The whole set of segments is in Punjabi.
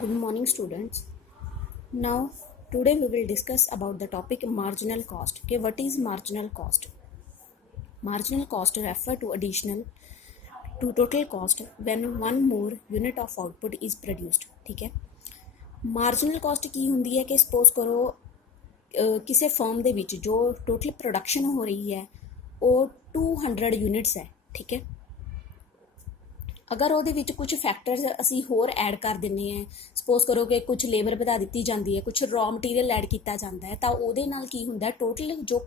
Good morning, students. Now, today we will discuss about the topic marginal cost. Okay, what is marginal cost? Marginal cost refer to additional to total cost when one more unit of output is produced. ठीक है, marginal cost ਕੀ ਹੁੰਦੀ ਹੈ ਕਿ suppose ਕਰੋ ਕਿਸੇ ਫਰਮ ਦੇ ਵਿੱਚ ਜੋ ਟੋਟਲ ਪ੍ਰੋਡਕਸ਼ਨ ਹੋ ਰਹੀ ਹੈ ਉਹ 200 ਯੂਨਿਟਸ ਹੈ। ਠੀਕ ਹੈ, अगर ਉਹਦੇ ਵਿੱਚ ਕੁਝ ਫੈਕਟਰਸ ਅਸੀਂ ਹੋਰ ਐਡ ਕਰ ਦਿੰਦੇ ਹਾਂ, ਸਪੋਜ਼ ਕਰੋ ਕਿ ਕੁਝ ਲੇਬਰ ਵਧਾ ਦਿੱਤੀ ਜਾਂਦੀ ਹੈ, ਕੁਝ ਰॉ ਮਟੀਰੀਅਲ ਐਡ ਕੀਤਾ ਜਾਂਦਾ ਹੈ, ਤਾਂ ਉਹਦੇ ਨਾਲ ਕੀ ਹੁੰਦਾ ਟੋਟਲ ਜੋ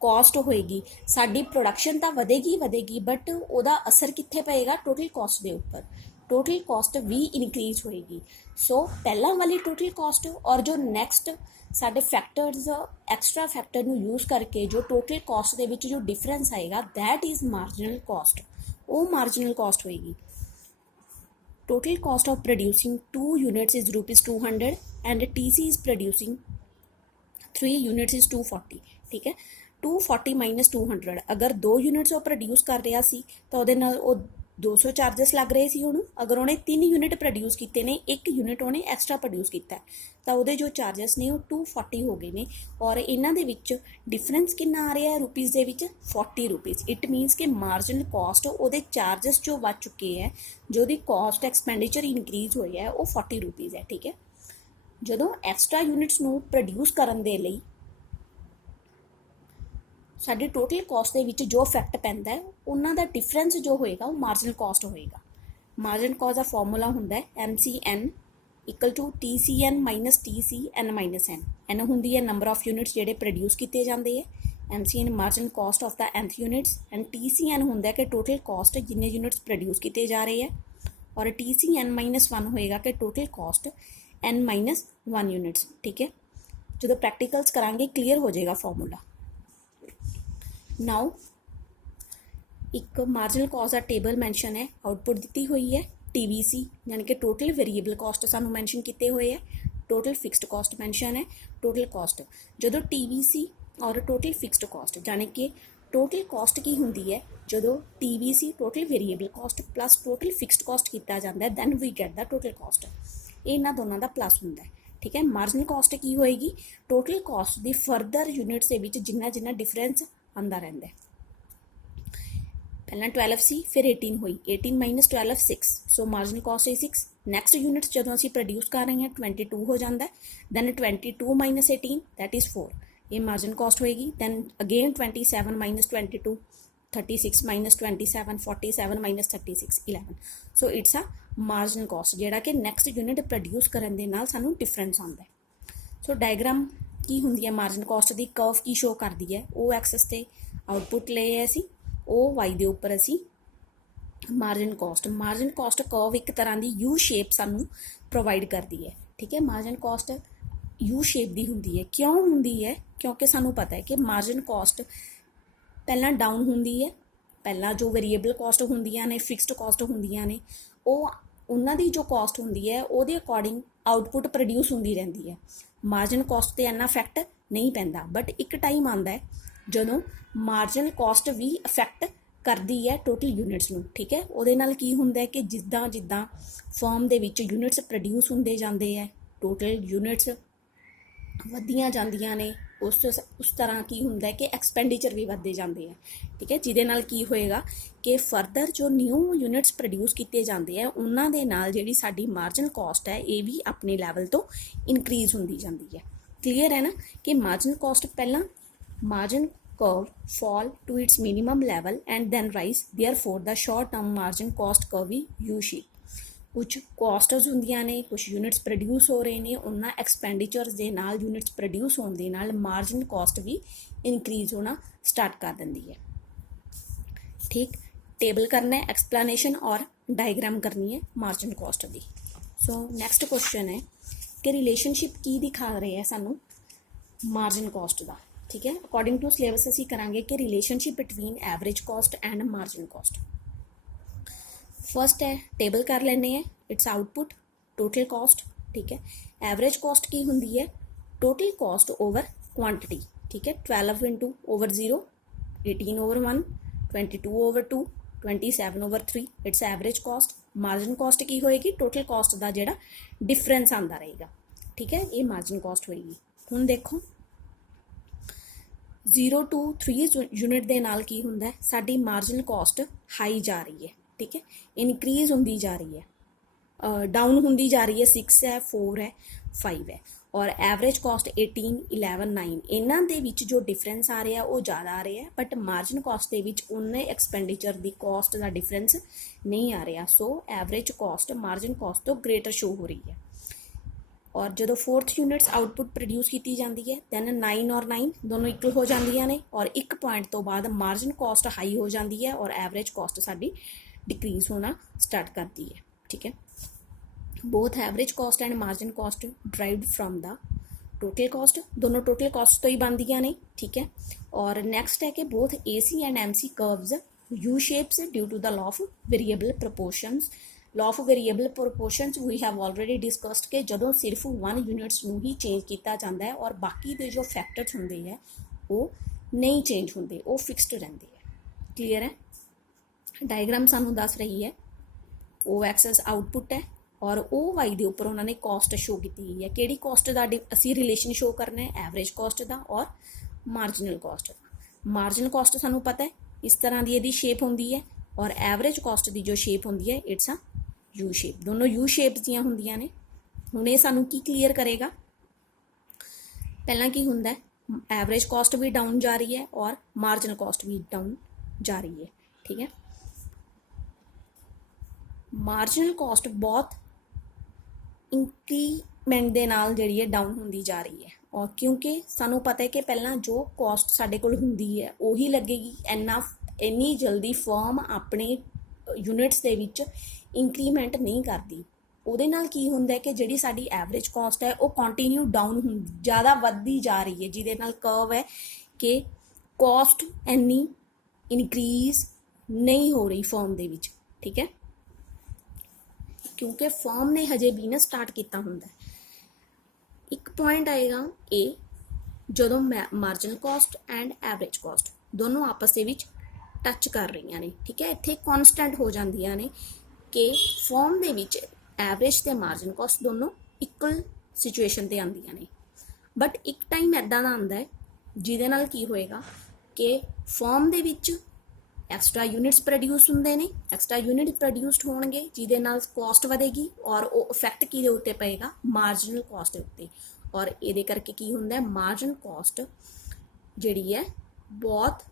ਕਾਸਟ ਹੋਏਗੀ ਸਾਡੀ ਪ੍ਰੋਡਕਸ਼ਨ ਤਾਂ ਵਧੇਗੀ ਬਟ ਉਹਦਾ ਅਸਰ ਕਿੱਥੇ ਪਏਗਾ ਟੋਟਲ ਕਾਸਟ ਦੇ ਉੱਪਰ। ਟੋਟਲ ਕਾਸਟ ਵੀ ਇਨਕਰੀਜ਼ ਹੋਏਗੀ। ਸੋ ਪਹਿਲਾਂ ਵਾਲੀ ਟੋਟਲ ਕਾਸਟ ਔਰ ਜੋ ਨੈਕਸਟ ਸਾਡੇ ਫੈਕਟਰਸ ਐਕਸਟਰਾ ਫੈਕਟਰ ਨੂੰ ਯੂਜ਼ ਕਰਕੇ ਜੋ ਟੋਟਲ ਕਾਸਟ ਦੇ ਵਿੱਚ ਜੋ ਡਿਫਰੈਂਸ ਆਏਗਾ ਦੈਟ ਇਜ਼ ਮਾਰਜਨਲ ਕਾਸਟ। ਉਹ ਮਾਰਜਨਲ ਕਾਸਟ ਹੋਏਗੀ। Total cost of producing 2 units is rupees 200 and TC is producing 3 units is 240। ठीक है, 240 माइनस 200 अगर 2 यूनिट्स ਉਹ ਪ੍ਰੋਡਿਊਸ ਕਰ ਰਿਹਾ ਸੀ ਤਾਂ ਉਹਦੇ ਨਾਲ ਉਹ 200 ਚਾਰਜਸ ਲੱਗ ਰਹੇ ਸੀ ਉਹਨੂੰ। ਅਗਰ ਉਹਨੇ 3 ਯੂਨਿਟ ਪ੍ਰੋਡਿਊਸ ਕੀਤੇ ਨੇ, 1 ਯੂਨਿਟ ਉਹਨੇ ਐਕਸਟਰਾ ਪ੍ਰੋਡਿਊਸ ਕੀਤਾ ਤਾਂ ਉਹਦੇ ਜੋ ਚਾਰਜਸ ਨੇ ਉਹ 240 ਹੋ ਗਏ ਨੇ। ਔਰ ਇਹਨਾਂ ਦੇ ਵਿੱਚ ਡਿਫਰੈਂਸ ਕਿੰਨਾ ਆ ਰਿਹਾ ਹੈ ਰੁਪੀਜ਼ ਦੇ ਵਿੱਚ 40 ਰੁਪੀਜ਼। ਇਟ ਮੀਨਸ ਕਿ ਮਾਰਜਨਲ ਕਾਸਟ ਉਹਦੇ ਚਾਰਜਸ ਜੋ ਵੱਧ ਚੁੱਕੇ ਹੈ, ਜੋ ਉਹਦੀ ਕਾਸਟ ਐਕਸਪੈਂਡੀਚਰ ਇਨਕਰੀਜ਼ ਹੋਈ ਹੈ ਉਹ 40 ਰੁਪੀਜ਼ ਹੈ। ਠੀਕ ਹੈ, ਜਦੋਂ ਐਕਸਟਰਾ ਯੂਨਿਟਸ ਨੂੰ ਪ੍ਰੋਡਿਊਸ ਕਰਨ ਦੇ ਲਈ ਸਾਡੀ ਟੋਟਲ ਕਾਸਟ ਦੇ ਵਿੱਚ ਜੋ ਇਫੈਕਟ ਪੈਂਦਾ ਹੈ ਉਹਨਾਂ ਦਾ ਡਿਫਰੈਂਸ ਜੋ ਹੋਏਗਾ ਉਹ ਮਾਰਜਨਲ ਕਾਸਟ ਹੋਏਗਾ। ਮਾਰਜਨਲ ਕਾਸਟ ਦਾ ਫਾਰਮੂਲਾ ਹੁੰਦਾ ਹੈ MCN equal to TCN minus TCN minus N। N ਹੁੰਦੀ ਹੈ ਨੰਬਰ ਆਫ ਯੂਨਿਟਸ ਜਿਹੜੇ ਪ੍ਰੋਡਿਊਸ ਕੀਤੇ ਜਾਂਦੇ ਹੈ, MCN marginal cost of the nth units, and TCN ਹੁੰਦਾ ਕਿ ਟੋਟਲ ਕਾਸਟ ਜਿੰਨੇ ਯੂਨਿਟਸ ਪ੍ਰੋਡਿਊਸ ਕੀਤੇ ਜਾ ਰਹੇ ਹੈ, ਔਰ TCN ਮਾਈਨਸ 1 ਹੋਏਗਾ ਕਿ total cost N minus 1 units. ਠੀਕ ਹੈ, ਜਦੋਂ ਪ੍ਰੈਕਟੀਕਲਸ ਕਰਾਂਗੇ ਕਲੀਅਰ ਹੋ ਜਾਏਗਾ ਫਾਰਮੂਲਾ। ਨਾਓ ਇੱਕ ਮਾਰਜਨਲ ਕਾਸਟ ਦਾ ਟੇਬਲ ਮੈਂਸ਼ਨ ਹੈ, ਆਊਟਪੁੱਟ ਦਿੱਤੀ ਹੋਈ ਹੈ TVC ਯਾਨੀ ਕਿ ਟੋਟਲ ਵੇਰੀਏਬਲ ਕਾਸਟ ਸਾਨੂੰ ਮੈਂਸ਼ਨ ਕੀਤੇ ਹੋਏ ਹੈ, ਟੋਟਲ ਫਿਕਸਡ ਕਾਸਟ ਮੈਂਸ਼ਨ ਹੈ, ਟੋਟਲ ਕਾਸਟ। ਜਦੋਂ TVC ਔਰ ਟੋਟਲ ਫਿਕਸਡ ਕਾਸਟ ਯਾਨੀ ਕਿ ਟੋਟਲ ਕਾਸਟ ਕੀ ਹੁੰਦੀ ਹੈ, ਜਦੋਂ TVC total variable cost plus total fixed cost ਕੀਤਾ ਜਾਂਦਾ ਹੈ then we get the total cost. ਇਹ ਇਹਨਾਂ ਦੋਨਾਂ ਦਾ ਪਲੱਸ ਹੁੰਦਾ ਹੈ। ਠੀਕ ਹੈ, ਮਾਰਜਨਲ ਕਾਸਟ ਕੀ ਹੋਏਗੀ ਟੋਟਲ ਕਾਸਟ ਦੀ ਫਰਦਰ ਯੂਨਿਟਸ ਦੇ ਵਿੱਚ ਜਿੰਨਾ ਡਿਫਰੈਂਸ ਆਉਂਦਾ ਰਹਿੰਦਾ ਹੈ। ਪਹਿਲਾਂ 12 ਸੀ ਫਿਰ 18 ਹੋਈ, 18 ਮਾਈਨਸ 12 6, ਸੋ ਮਾਰਜਨਲ ਕਾਸਟ ਹੈ 6। ਨੈਕਸਟ ਯੂਨਿਟਸ ਜਦੋਂ ਅਸੀਂ ਪ੍ਰੋਡਿਊਸ ਕਰ ਰਹੇ ਹਾਂ 22 ਹੋ ਜਾਂਦਾ ਹੈ, ਦੈਨ 22 ਮਾਈਨਸ 18 ਦੈਟ ਇਜ਼ 4, ਇਹ ਮਾਰਜਨਲ ਕਾਸਟ ਹੋਏਗੀ। Then again 27 minus 22 36 minus 27 47 minus 36 11, so it's a marginal cost ਜਿਹੜਾ ਕਿ ਨੈਕਸਟ ਯੂਨਿਟ ਪ੍ਰੋਡਿਊਸ ਕਰਨ ਦੇ ਨਾਲ ਸਾਨੂੰ ਡਿਫਰੈਂਸ ਆਉਂਦਾ ਹੈ। ਸੋ ਡਾਇਗਰਾਮ ਕੀ ਹੁੰਦੀ ਹੈ ਮਾਰਜਨ ਕਾਸਟ ਦੀ, ਕਰਵ ਕੀ ਸ਼ੋ ਕਰਦੀ ਹੈ, ਉਹ ਐਕਸਿਸ ਤੇ ਆਊਟਪੁੱਟ ਲਏ ਹੈ ਅਸੀਂ, ਉਹ ਵਾਈ ਦੇ ਉੱਪਰ ਅਸੀਂ ਮਾਰਜਨ ਕਾਸਟ ਕਰਵ ਇੱਕ ਤਰ੍ਹਾਂ ਦੀ ਯੂ ਸ਼ੇਪ ਸਾਨੂੰ ਪ੍ਰੋਵਾਈਡ ਕਰਦੀ ਹੈ। ਠੀਕ ਹੈ, ਮਾਰਜਨ ਕਾਸਟ ਯੂ ਸ਼ੇਪ ਦੀ ਹੁੰਦੀ ਹੈ। ਕਿਉਂ ਹੁੰਦੀ ਹੈ? ਕਿਉਂਕਿ ਸਾਨੂੰ ਪਤਾ ਹੈ ਕਿ ਮਾਰਜਨ ਕਾਸਟ ਪਹਿਲਾਂ ਡਾਊਨ ਹੁੰਦੀ ਹੈ, ਪਹਿਲਾਂ ਜੋ ਵੇਰੀਏਬਲ ਕਾਸਟ ਹੁੰਦੀਆਂ ਨੇ, ਫਿਕਸਡ ਕਾਸਟ ਹੁੰਦੀਆਂ ਨੇ, ਉਹ ਉਹਨਾਂ ਦੀ ਜੋ ਕਾਸਟ ਹੁੰਦੀ ਹੈ ਉਹਦੇ ਅਕੋਰਡਿੰਗ ਆਊਟਪੁੱਟ ਪ੍ਰੋਡਿਊਸ ਹੁੰਦੀ ਰਹਿੰਦੀ ਹੈ। ਮਾਰਜਨ ਕਾਸਟ 'ਤੇ ਇੰਨਾ ਇਫੈਕਟ ਨਹੀਂ ਪੈਂਦਾ, ਬਟ ਇੱਕ ਟਾਈਮ ਆਉਂਦਾ ਹੈ ਜਦੋਂ ਮਾਰਜਨਲ ਕਾਸਟ ਵੀ ਇਫੈਕਟ ਕਰਦੀ ਹੈ ਟੋਟਲ ਯੂਨਿਟਸ ਨੂੰ। ਠੀਕ ਹੈ, ਉਹਦੇ ਨਾਲ ਕੀ ਹੁੰਦਾ ਹੈ ਕਿ ਜਿੱਦਾਂ ਫਰਮ ਦੇ ਵਿੱਚ ਯੂਨਿਟਸ ਪ੍ਰੋਡਿਊਸ ਹੁੰਦੇ ਜਾਂਦੇ ਹੈ, ਟੋਟਲ ਯੂਨਿਟਸ ਵੱਧਦੀਆਂ ਜਾਂਦੀਆਂ ਨੇ, ਉਸ ਤਰ੍ਹਾਂ ਕੀ ਹੁੰਦਾ ਹੈ ਕਿ ਐਕਸਪੈਂਡੀਚਰ ਵੀ ਵੱਧਦੇ ਜਾਂਦੇ ਹੈ। ਠੀਕ ਹੈ, ਜਿਹਦੇ ਨਾਲ ਕੀ ਹੋਏਗਾ ਕਿ ਫਰਦਰ ਜੋ ਨਿਊ ਯੂਨਿਟਸ ਪ੍ਰੋਡਿਊਸ ਕੀਤੇ ਜਾਂਦੇ ਆ ਉਹਨਾਂ ਦੇ ਨਾਲ ਜਿਹੜੀ ਸਾਡੀ ਮਾਰਜਨ ਕਾਸਟ ਹੈ ਇਹ ਵੀ ਆਪਣੇ ਲੈਵਲ ਤੋਂ ਇਨਕਰੀਜ਼ ਹੁੰਦੀ ਜਾਂਦੀ ਹੈ। ਕਲੀਅਰ ਹੈ ਨਾ ਕਿ ਮਾਰਜਨ ਕਾਸਟ ਪਹਿਲਾਂ margin curve fall to its minimum level and then rise, therefore the short term margin cost curve U shape। ਕੁਛ ਕਾਸਟਸ ਹੁੰਦੀਆਂ ਨੇ, ਕੁਛ ਯੂਨਿਟਸ ਪ੍ਰੋਡਿਊਸ ਹੋ ਰਹੇ ਨੇ, ਉਹਨਾਂ ਐਕਸਪੈਂਡੀਚਰਸ ਦੇ ਨਾਲ ਯੂਨਿਟਸ ਪ੍ਰੋਡਿਊਸ ਹੋਣ ਦੇ ਨਾਲ ਮਾਰਜਨ ਕਾਸਟ ਵੀ ਇਨਕਰੀਜ਼ ਹੋਣਾ ਸਟਾਰਟ ਕਰ ਦਿੰਦੀ ਹੈ। ਠੀਕ, ਟੇਬਲ ਕਰਨਾ ਹੈ, ਐਕਸਪਲੇਨੇਸ਼ਨ ਔਰ ਡਾਇਗਰਾਮ ਕਰਨੀ ਹੈ ਮਾਰਜਨ ਕਾਸਟ ਦੀ। ਸੋ ਨੈਕਸਟ ਕੁਐਸਚਨ ਹੈ ਕਿ ਰਿਲੇਸ਼ਨਸ਼ਿਪ ਕੀ ਦਿਖਾ ਰਹੇ ਹੈ ਸਾਨੂੰ ਮਾਰਜਨ ਕਾਸਟ ਦਾ। ਠੀਕ ਹੈ, ਅਕੋਰਡਿੰਗ ਟੂ ਸਿਲੇਬਸ ਅਸੀਂ ਕਰਾਂਗੇ ਕਿ relationship between average cost and marginal cost. First ਹੈ ਟੇਬਲ ਕਰ ਲੈਂਦੇ ਹੈ, ਇਟਸ ਆਊਟਪੁੱਟ ਟੋਟਲ ਕਾਸਟ। ਠੀਕ ਹੈ, ਐਵਰੇਜ ਕਾਸਟ ਕੀ ਹੁੰਦੀ ਹੈ ਟੋਟਲ ਕਾਸਟ ਓਵਰ ਕੁਆਂਟਿਟੀ। ਠੀਕ ਹੈ, 12 into over 0, 18 over 1, 22 over 2, 27 over 3, it's average cost. Marginal cost ਕੀ ਹੋਏਗੀ, ਟੋਟਲ ਕਾਸਟ ਦਾ ਜਿਹੜਾ ਡਿਫਰੈਂਸ ਆਉਂਦਾ ਰਹੇਗਾ, ਠੀਕ ਹੈ, ਇਹ ਮਾਰਜਨ ਕਾਸਟ ਹੋਏਗੀ। ਹੁਣ ਦੇਖੋ 0 to 3 ਯੂਨਿਟ ਦੇ ਨਾਲ ਕੀ ਹੁੰਦਾ ਹੈ, ਸਾਡੀ ਮਾਰਜਨ ਕਾਸਟ ਹਾਈ ਜਾ ਰਹੀ ਹੈ, ਠੀਕ ਹੈ, ਇਨਕਰੀਜ਼ ਹੁੰਦੀ ਜਾ ਰਹੀ ਹੈ, डाउन होती जा रही है, 6 है, 4 है, 5 है, और एवरेज कॉस्ट 18, 11, 9 इन्हां दे विच जो डिफरेंस आ रहा वो ज़्यादा आ रहा है, बट मार्जिन कॉस्ट दे विच उन्ने एक्सपेंडिचर की कॉस्ट का डिफरेंस नहीं आ रहा, so average cost margin cost तो ग्रेटर शो हो रही है। और जो 4th यूनिट्स आउटपुट प्रोड्यूस की जाती है दैन 9 और 9 दोनों इक्वल हो जांदियां ने, और एक पॉइंट तो बाद मार्जिन कॉस्ट हाई हो जाती है और एवरेज कॉस्ट साडी डिक्रीज होना स्टार्ट करती है, ठीक है। Both average cost and margin cost derived from the total cost, दोनों टोटल कॉस्ट तो ही बनदियां ने, ठीक है। और नैक्सट है कि both AC and MC curves U shapes due to the law of variable proportions. Law of variable proportions we have already discussed कि जदों सिर्फ 1 यूनिट्स नूं ही चेंज किया जाता है और बाकी दे जो फैक्टर्स होंदे है वो नहीं चेंज होंदे, वो फिक्सड रहिंदे है। क्लीयर है। डायग्राम सानूं दस रही है O एक्सिस आउटपुट है और ओ वाई के उपर उन्होंने कॉस्ट शो की है, कि कॉस्ट का असी रिलेशन शो करना है, एवरेज कॉस्ट का और मार्जिनल कॉस्ट का। मार्जिनल कॉस्ट सानू पता है इस तरह की यदि शेप होंदी है, और एवरेज कॉस्ट की जो शेप होंदी है इट्स अ यू शेप, दोनों यू शेप्स दियां होंदियां ने। हुण ये सानू की क्लीयर करेगा, पहला की हुंदा है एवरेज कॉस्ट भी डाउन जा रही है और मार्जिनल कॉस्ट भी डाउन जा रही है, ठीक है। मार्जिनल कॉस्ट बहुत इंक्रीमेंट दे नाल जिहड़ी है डाउन होंदी जा रही है, और क्योंकि सानू पता है कि पहला जो कॉस्ट साडे कोल हुंदी है उही लगेगी, इन्नी जल्दी फर्म अपने यूनिट्स दे विच इंक्रीमेंट नहीं करती। उहदे नाल की हुंदा है कि जिहड़ी साडी एवरेज कॉस्ट है वो कंटिन्यू डाउन ज़्यादा वधदी जा रही है, जिहदे नाल कर्व है कि कॉस्ट इन्नी इंक्रीज नहीं हो रही फर्म दे विच, ठीक है, क्योंकि फर्म ने हजे बिजनेस स्टार्ट किया होंदा है। एक पॉइंट आएगा ए जदों marginal cost and average cost दोनों आपस दे विच टच कर रही ने, ठीक है, इत्थे कॉन्सटेंट हो जांदियां ने कि फर्म दे विच एवरेज ते मार्जिन कॉस्ट दोनों इक्वल सिचुएशन ते आंदियां ने। बट एक टाइम इदां दा आंदा है जिहदे नाल की होएगा कि फर्म दे विच एक्सट्रा यूनिट्स प्रोड्यूस होंदे ने, एक्सट्रा यूनिट प्रोड्यूस्ड होणगे जिहदे नाल कॉस्ट वधेगी और वो इफैक्ट किहदे उत्ते पएगा, मार्जिनल कॉस्ट दे उत्ते, और इहदे करके की हुंदा है मार्जिन कॉस्ट जिहड़ी है बहुत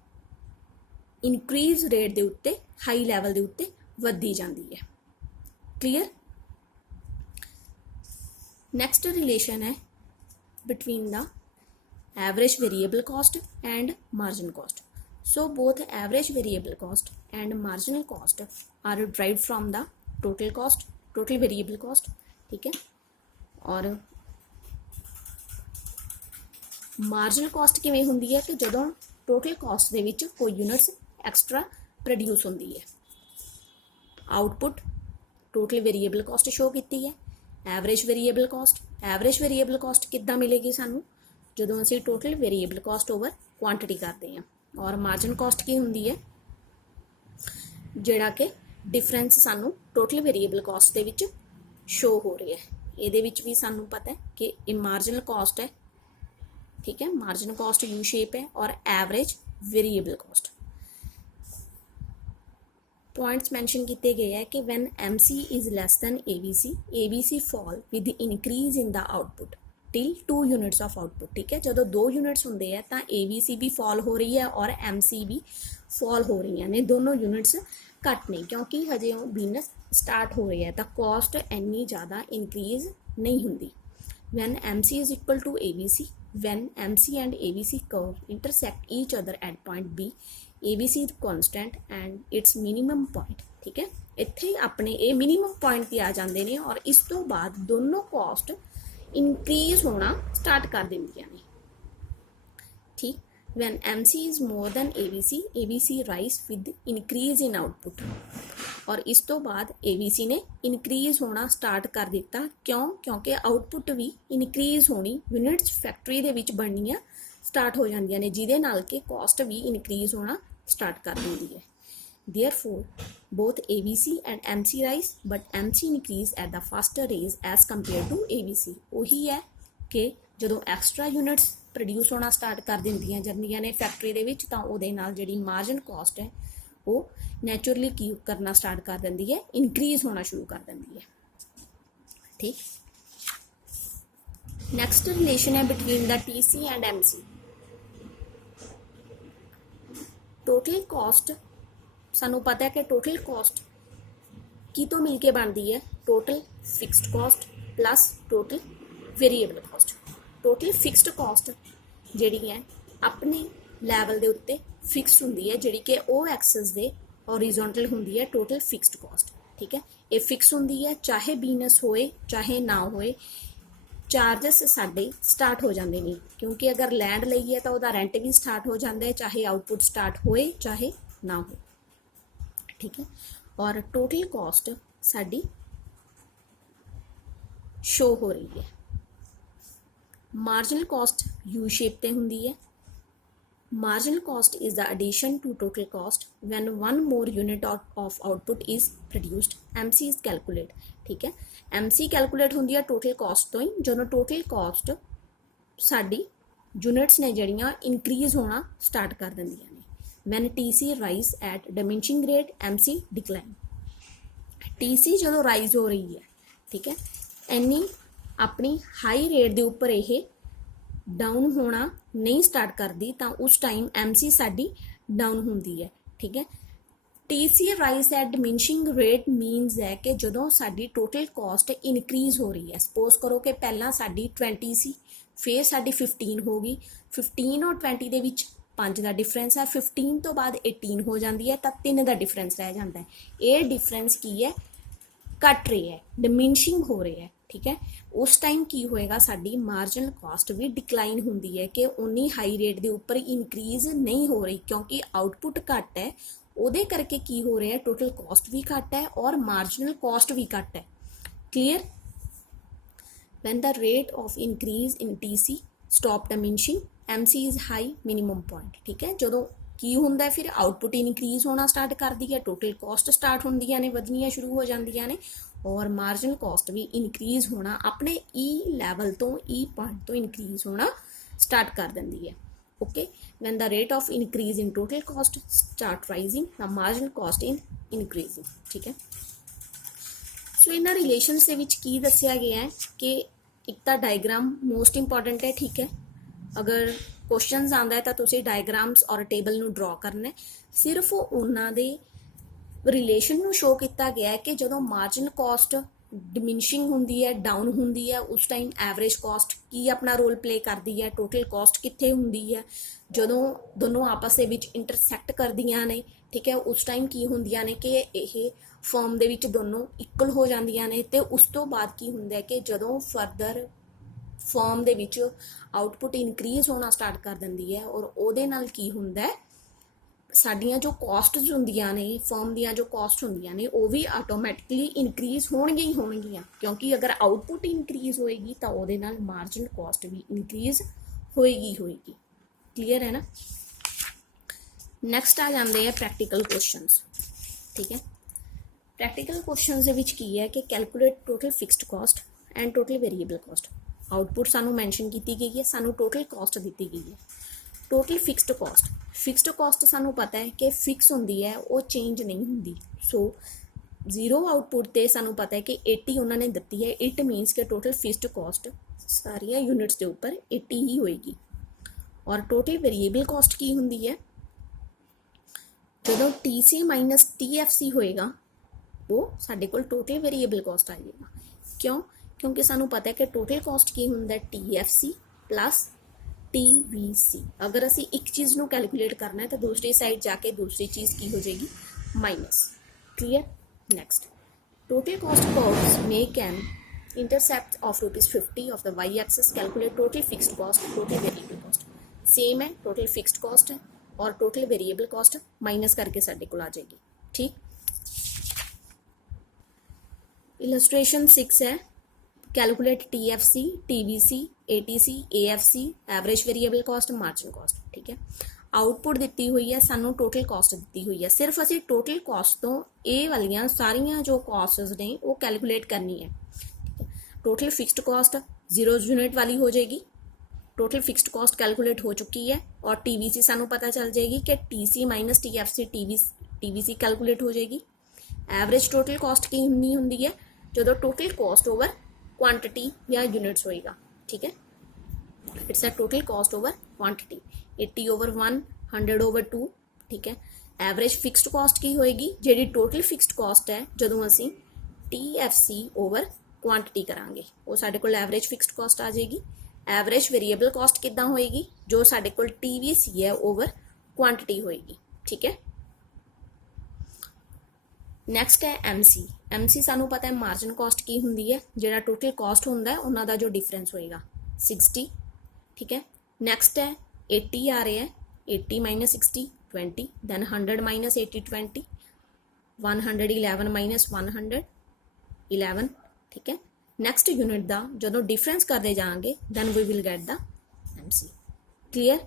इनक्रीज रेट दे उत्ते हाई लैवल दे उत्ते वधदी जांदी है। क्लीयर। नैक्सट रिलेशन है between the average variable cost and margin cost. So both average variable cost and marginal cost are derived from the total cost, total variable cost, ठीक है। और marginal cost किवें हुंदी है कि जदों total cost दे विच कोई यूनिट्स एक्सट्रा प्रोड्यूस होंदी है। Output total variable cost show की है, एवरेज वेरीएबल कॉस्ट किद्दां मिलेगी सानू जदों असीं total variable cost over quantity करते हैं। और मार्जिन कॉस्ट की हुंदी है जिहड़ा कि डिफरेंस सानू total variable cost they which show हो रहा है। ये भी सानू पता है कि ये मार्जिनल कॉस्ट है, ठीक है, मार्जिनल कॉस्ट यू शेप है, और average variable cost. Points mention किए गए हैं कि when MC is less than ABC fall with increase in the output till 2 units of output, ठीक है। जो 2 यूनिट्स होंगे है तो ABC भी फॉल हो रही है और MC भी फॉल हो रही हैं, दोनों यूनिट्स घट नहीं, क्योंकि हजे बिजनेस स्टार्ट हो रही है तो कॉस्ट इन्नी ज़्यादा इनक्रीज नहीं होंगी। When MC is equal to ABC, when MC and ABC curve intersect each other at point B, ABC is constant and its minimum point, ठीक है। इत्थे अपने ये मिनीमम पॉइंट ते आ जाते हैं और इस तो बाद दोनों कॉस्ट इंक्रीज होना स्टार्ट कर देंदियां ने, ठीक। When MC is more than ABC rise with increase in output, और इस तो बाद ABC ने इनक्रीज होना स्टार्ट कर दिता, क्योंकि आउटपुट भी इनक्रीज होनी, यूनिट्स फैक्टरी दे विच बननियां स्टार्ट हो जांदियां ने, जिहदे नाल कि कॉस्ट भी इनक्रीज होना स्टार्ट कर देंदी है। Therefore, both ABC and MC rise, but MC increase at the faster rate as compared to ABC. ਉਹੀ ਹੈ ਕਿ ਜਦੋਂ ਐਕਸਟਰਾ ਯੂਨਿਟਸ ਪ੍ਰੋਡਿਊਸ ਹੋਣਾ ਸਟਾਰਟ ਕਰ ਦਿੰਦੀਆਂ ਜਾਂਦੀਆਂ ਨੇ ਫੈਕਟਰੀ ਦੇ ਵਿੱਚ ਤਾਂ ਉਹਦੇ ਨਾਲ ਜਿਹੜੀ ਮਾਰਜਨ ਕਾਸਟ ਹੈ ਉਹ ਨੈਚੁਰਲੀ ਕੀ ਕਰਨਾ ਸਟਾਰਟ ਕਰ ਦਿੰਦੀ ਹੈ, ਇਨਕਰੀਜ਼ ਹੋਣਾ ਸ਼ੁਰੂ ਕਰ ਦਿੰਦੀ ਹੈ। ਠੀਕ, ਨੈਕਸਟ ਰਿਲੇਸ਼ਨ ਹੈ between the TC and MC। Total cost, ਸਾਨੂੰ ਪਤਾ ਹੈ ਕਿ ਟੋਟਲ ਕਾਸਟ ਕੀ ਤੋਂ ਮਿਲ ਕੇ ਬਣਦੀ ਹੈ, total fixed cost plus total variable cost. Total fixed cost ਜਿਹੜੀ ਹੈ ਆਪਣੇ ਲੈਵਲ ਦੇ ਉੱਤੇ ਫਿਕਸ ਹੁੰਦੀ ਹੈ, ਜਿਹੜੀ ਕਿ ਉਹ ਐਕਸਿਸ ਦੇ ਹੌਰੀਜ਼ੌਂਟਲ ਹੁੰਦੀ ਹੈ ਟੋਟਲ ਫਿਕਸਡ ਕਾਸਟ। ਠੀਕ ਹੈ, ਇਹ ਫਿਕਸ ਹੁੰਦੀ ਹੈ ਚਾਹੇ ਬਿਜ਼ਨਸ ਹੋਏ ਚਾਹੇ ਨਾ ਹੋਏ, ਚਾਰਜਸ ਸਾਡੇ ਸਟਾਰਟ ਹੋ ਜਾਂਦੇ ਨੇ, ਕਿਉਂਕਿ ਅਗਰ ਲੈਂਡ ਲਈਏ ਤਾਂ ਉਹਦਾ ਰੈਂਟ ਵੀ ਸਟਾਰਟ ਹੋ ਜਾਂਦਾ ਹੈ ਚਾਹੇ ਆਊਟਪੁੱਟ ਸਟਾਰਟ ਹੋਏ ਚਾਹੇ ਨਾ ਹੋਏ। ਠੀਕ ਹੈ, ਔਰ ਟੋਟਲ ਕਾਸਟ ਸਾਡੀ ਸ਼ੋ ਹੋ ਰਹੀ ਹੈ। ਮਾਰਜਨਲ ਕਾਸਟ ਯੂ ਸ਼ੇਪ ਤੇ ਹੁੰਦੀ ਹੈ। Marginal cost is the addition to total cost when one more unit of output is produced. MC is calculate. ठीक है, MC calculate ਹੁੰਦੀ ਹੈ total cost ਤੋਂ ਹੀ, ਜਦੋਂ total cost ਸਾਡੀ units ਨੇ ਜਿਹੜੀਆਂ increase ਹੋਣਾ start ਕਰ ਦਿੰਦੀਆਂ ਨੇ। When TC rise at diminishing rate, MC decline. TC ਜਦੋਂ rise ਹੋ ਰਹੀ ਹੈ, ਠੀਕ ਹੈ, ਇੰਨੀ ਆਪਣੀ ਹਾਈ ਰੇਟ ਦੇ ਉੱਪਰ ਇਹ ਡਾਊਨ ਹੋਣਾ ਨਹੀਂ ਸਟਾਰਟ ਕਰਦੀ ਤਾਂ ਉਸ ਟਾਈਮ MC ਸਾਡੀ ਡਾਊਨ ਹੁੰਦੀ ਹੈ। ਠੀਕ ਹੈ, TC rise at diminishing rate means ਹੈ ਕਿ ਜਦੋਂ ਸਾਡੀ ਟੋਟਲ ਕਾਸਟ ਇਨਕਰੀਜ਼ ਹੋ ਰਹੀ ਹੈ। ਸਪੋਜ਼ ਕਰੋ ਕਿ ਪਹਿਲਾਂ ਸਾਡੀ 20 ਸੀ, ਫਿਰ ਸਾਡੀ 15 ਹੋ ਗਈ, 15 ਔਰ 20 ਦੇ ਵਿੱਚ 5 ਦਾ ਡਿਫਰੈਂਸ ਹੈ, 15 ਤੋਂ ਬਾਅਦ 18 ਹੋ ਜਾਂਦੀ ਹੈ ਤਾਂ 3 ਦਾ ਡਿਫਰੈਂਸ ਰਹਿ ਜਾਂਦਾ ਹੈ। ਇਹ ਡਿਫਰੈਂਸ ਕੀ ਹੈ, ਘਟ ਰਿਹਾ ਹੈ, ਡਿਮਿਨਿਸ਼ਿੰਗ ਹੋ ਰਿਹਾ ਹੈ। ਠੀਕ ਹੈ, ਉਸ ਟਾਈਮ ਕੀ ਹੋਏਗਾ, ਸਾਡੀ ਮਾਰਜਨਲ ਕਾਸਟ ਵੀ ਡਿਕਲਾਈਨ ਹੁੰਦੀ ਹੈ ਕਿ ਉਨੀ ਹਾਈ ਰੇਟ ਦੇ ਉੱਪਰ ਇਨਕਰੀਜ਼ ਨਹੀਂ ਹੋ ਰਹੀ, ਕਿਉਂਕਿ ਆਊਟਪੁੱਟ ਘੱਟ ਹੈ, ਉਹਦੇ ਕਰਕੇ ਕੀ ਹੋ ਰਿਹਾ, ਟੋਟਲ ਕਾਸਟ ਵੀ ਘੱਟ ਹੈ ਔਰ ਮਾਰਜਨਲ ਕਾਸਟ ਵੀ ਘੱਟ ਹੈ। Clear? when the rate of increase in TC stop diminishing, MC is high minimum point। ਠੀਕ ਹੈ, ਜਦੋਂ ਕੀ ਹੁੰਦਾ ਫਿਰ ਆਊਟਪੁੱਟ ਇਨਕਰੀਜ਼ ਹੋਣਾ ਸਟਾਰਟ ਕਰਦੀ ਹੈ, ਟੋਟਲ ਕਾਸਟ ਸਟਾਰਟ ਹੁੰਦੀਆਂ ਨੇ, ਵਧਣੀਆਂ ਸ਼ੁਰੂ ਹੋ ਜਾਂਦੀਆਂ ਨੇ ਔਰ ਮਾਰਜਨਲ ਕਾਸਟ ਵੀ ਇਨਕਰੀਜ਼ ਹੋਣਾ ਆਪਣੇ E ਲੈਵਲ ਤੋਂ, E ਪੁਆਇੰਟ ਤੋਂ ਇਨਕਰੀਜ਼ ਹੋਣਾ ਸਟਾਰਟ ਕਰ ਦਿੰਦੀ ਹੈ। Okay, when the rate of increase in total cost start rising, the marginal cost in increasing। ਠੀਕ ਹੈ, ਸੋ ਇਹਨਾਂ ਰਿਲੇਸ਼ਨਸ ਦੇ ਵਿੱਚ ਕੀ ਦੱਸਿਆ ਗਿਆ ਹੈ ਕਿ ਇੱਕ ਤਾਂ ਡਾਇਗਰਾਮ ਮੋਸਟ ਇੰਪੋਰਟੈਂਟ ਹੈ। ਠੀਕ ਹੈ, ਅਗਰ ਕੁਐਸਚਨਸ ਆਉਂਦਾ ਹੈ ਤਾਂ ਤੁਸੀਂ ਡਾਇਗਰਾਮਸ ਔਰ ਟੇਬਲ ਨੂੰ ਡਰਾ ਕਰਨਾ ਹੈ। ਸਿਰਫ ਉਹਨਾਂ ਦੇ ਰਿਲੇਸ਼ਨ ਨੂੰ ਸ਼ੋ ਕੀਤਾ ਗਿਆ ਹੈ ਕਿ ਜਦੋਂ ਮਾਰਜਨ ਕਾਸਟ ਡਿਮਿਨਿਸ਼ਿੰਗ ਹੁੰਦੀ ਹੈ, ਡਾਊਨ ਹੁੰਦੀ ਹੈ, ਉਸ ਟਾਈਮ ਐਵਰੇਜ ਕਾਸਟ ਕੀ ਆਪਣਾ ਰੋਲ ਪਲੇ ਕਰਦੀ ਹੈ, ਟੋਟਲ ਕਾਸਟ ਕਿੱਥੇ ਹੁੰਦੀ ਹੈ, ਜਦੋਂ ਦੋਨੋਂ ਆਪਸ ਦੇ ਵਿੱਚ ਇੰਟਰਸੈਕਟ ਕਰਦੀਆਂ ਨੇ। ਠੀਕ ਹੈ, ਉਸ ਟਾਈਮ ਕੀ ਹੁੰਦੀਆਂ ਨੇ ਕਿ ਇਹ ਫਰਮ ਦੇ ਵਿੱਚ ਦੋਨੋਂ ਇਕੁਅਲ ਹੋ ਜਾਂਦੀਆਂ ਨੇ। ਤੇ ਉਸ ਤੋਂ ਬਾਅਦ ਕੀ ਹੁੰਦਾ ਹੈ ਕਿ ਜਦੋਂ ਫਰਦਰ ਫਰਮ ਦੇ ਵਿੱਚ ਆਊਟਪੁੱਟ ਇਨਕਰੀਜ਼ ਹੋਣਾ ਸਟਾਰਟ ਕਰ ਦਿੰਦੀ ਹੈ ਔਰ ਉਹਦੇ ਨਾਲ ਕੀ ਹੁੰਦਾ ਹੈ, ਸਾਡੀਆਂ ਜੋ ਕਾਸਟਸ ਹੁੰਦੀਆਂ ਨੇ, ਫਰਮ ਦੀਆਂ ਜੋ ਕਾਸਟ ਹੁੰਦੀਆਂ ਨੇ, ਉਹ ਵੀ ਆਟੋਮੈਟਿਕਲੀ ਇਨਕਰੀਜ਼ ਹੋਣਗੀਆਂ ਹੀ ਹੋਣਗੀਆਂ, ਕਿਉਂਕਿ ਅਗਰ ਆਊਟਪੁੱਟ ਇਨਕਰੀਜ਼ ਹੋਏਗੀ ਤਾਂ ਉਹਦੇ ਨਾਲ ਮਾਰਜਨ ਕਾਸਟ ਵੀ ਇਨਕਰੀਜ਼ ਹੋਏਗੀ। ਕਲੀਅਰ ਹੈ ਨਾ? ਨੈਕਸਟ ਆ ਜਾਂਦੇ ਆ ਪ੍ਰੈਕਟੀਕਲ ਕੁਐਸਚਨਸ। ਠੀਕ ਹੈ, ਪ੍ਰੈਕਟੀਕਲ ਕੁਐਸਚਨਸ ਦੇ ਵਿੱਚ ਕੀ ਹੈ ਕਿ calculate total fixed cost and total variable cost. Output ਸਾਨੂੰ ਮੈਂਸ਼ਨ ਕੀਤੀ ਗਈ ਹੈ, ਸਾਨੂੰ ਟੋਟਲ ਕਾਸਟ ਦਿੱਤੀ ਗਈ ਹੈ। ਟੋਟਲ ਫਿਕਸਡ ਕਾਸਟ ਸਾਨੂੰ ਪਤਾ ਹੈ ਕਿ ਫਿਕਸ ਹੁੰਦੀ ਹੈ, ਉਹ ਚੇਂਜ ਨਹੀਂ ਹੁੰਦੀ। ਸੋ 0 ਆਊਟਪੁੱਟ ਤੇ ਸਾਨੂੰ ਪਤਾ ਹੈ ਕਿ 80 ਉਹਨਾਂ ਨੇ ਦਿੱਤੀ ਹੈ। ਇਟ ਮੀਨਸ ਕਿ ਟੋਟਲ ਫਿਕਸਡ ਕਾਸਟ ਸਾਰੀਆਂ ਯੂਨਿਟਸ ਦੇ ਉੱਪਰ 80 ਹੀ ਹੋਏਗੀ। ਔਰ ਟੋਟਲ ਵੇਰੀਏਬਲ ਕਾਸਟ ਕੀ ਹੁੰਦੀ ਹੈ, ਜਦੋਂ TC ਮਾਈਨਸ TFC ਹੋਏਗਾ ਉਹ ਸਾਡੇ ਕੋਲ ਟੋਟਲ ਵੇਰੀਏਬਲ ਕਾਸਟ ਆ ਜਾਏਗਾ। ਕਿਉਂ? ਕਿਉਂਕਿ ਸਾਨੂੰ ਪਤਾ ਹੈ ਕਿ ਟੋਟਲ ਕਾਸਟ ਕੀ ਹੁੰਦਾ, TFC ਪਲੱਸ TVC। ਅਗਰ ਅਸੀਂ ਇੱਕ ਚੀਜ਼ ਨੂੰ ਕੈਲਕੂਲੇਟ ਕਰਨਾ ਹੈ ਤਾਂ ਦੂਸਰੀ ਸਾਈਡ ਜਾ ਕੇ ਦੂਸਰੀ ਚੀਜ਼ ਕੀ ਹੋ ਜਾਏਗੀ, minus. Clear? Next, total cost curves make an intercept of ₹50 of the y-axis, calculate total fixed cost, total variable cost। Same है, टोटल फिक्स्ड कॉस्ट है और टोटल वेरिएबल कॉस्ट माइनस करके साढ़े को आ जाएगी। ठीक, इलस्ट्रेशन 6 है, calculate TFC, TVC, ATC, AFC, average variable cost, margin cost. ठीक है, ਆਊਟਪੁੱਟ ਦਿੱਤੀ ਹੋਈ ਹੈ, ਸਾਨੂੰ ਟੋਟਲ ਕਾਸਟ ਦਿੱਤੀ ਹੋਈ ਹੈ। ਸਿਰਫ ਅਸੀਂ ਟੋਟਲ ਕਾਸਟ ਤੋਂ ਇਹ ਵਾਲੀਆਂ ਸਾਰੀਆਂ ਜੋ ਕਾਸਟਸ ਨੇ ਉਹ ਕੈਲਕੂਲੇਟ ਕਰਨੀ ਹੈ। टोटल फिक्स्ड कॉस्ट 0 यूनिट वाली हो जाएगी। टोटल फिक्स्ड कॉस्ट कैलकुलेट हो चुकी है और टीवीसी सानू पता चल जाएगी कि TC minus TFC TVC calculate हो जाएगी। एवरेज टोटल कॉस्ट की होंगी है जो टोटल कॉस्ट ओवर क्वांटिटी या यूनिट्स होएगा। ठीक है, it's a total cost over quantity 80 over 1 100 over 2। ठीक है, एवरेज फिक्स्ड कॉस्ट की होएगी जी टोटल फिक्स्ड कॉस्ट है जो असी TFC ओवर क्वांटिटी करांगे वो साडे कोल एवरेज फिक्स्ड कॉस्ट आ जाएगी। एवरेज वेरीएबल कॉस्ट किद्दां होएगी जो साडे कोल TVC है ओवर क्वांटिटी होएगी। ठीक है, नैक्सट है MC सानू पता है मार्जिन कॉस्ट की हुंदी है, जिहड़ा टोटल कॉस्ट हुंदा है उन्हां दा जो डिफरेंस होएगा 60। ठीक है, नैक्सट है 80 आ रहा है, 80 माइनस 60 20, दैन 100 माइनस 80 20, 111 माइनस 100 11। ठीक है, नैक्सट यूनिट का जो डिफरेंस करते जाएंगे then we will get the MC। Clear.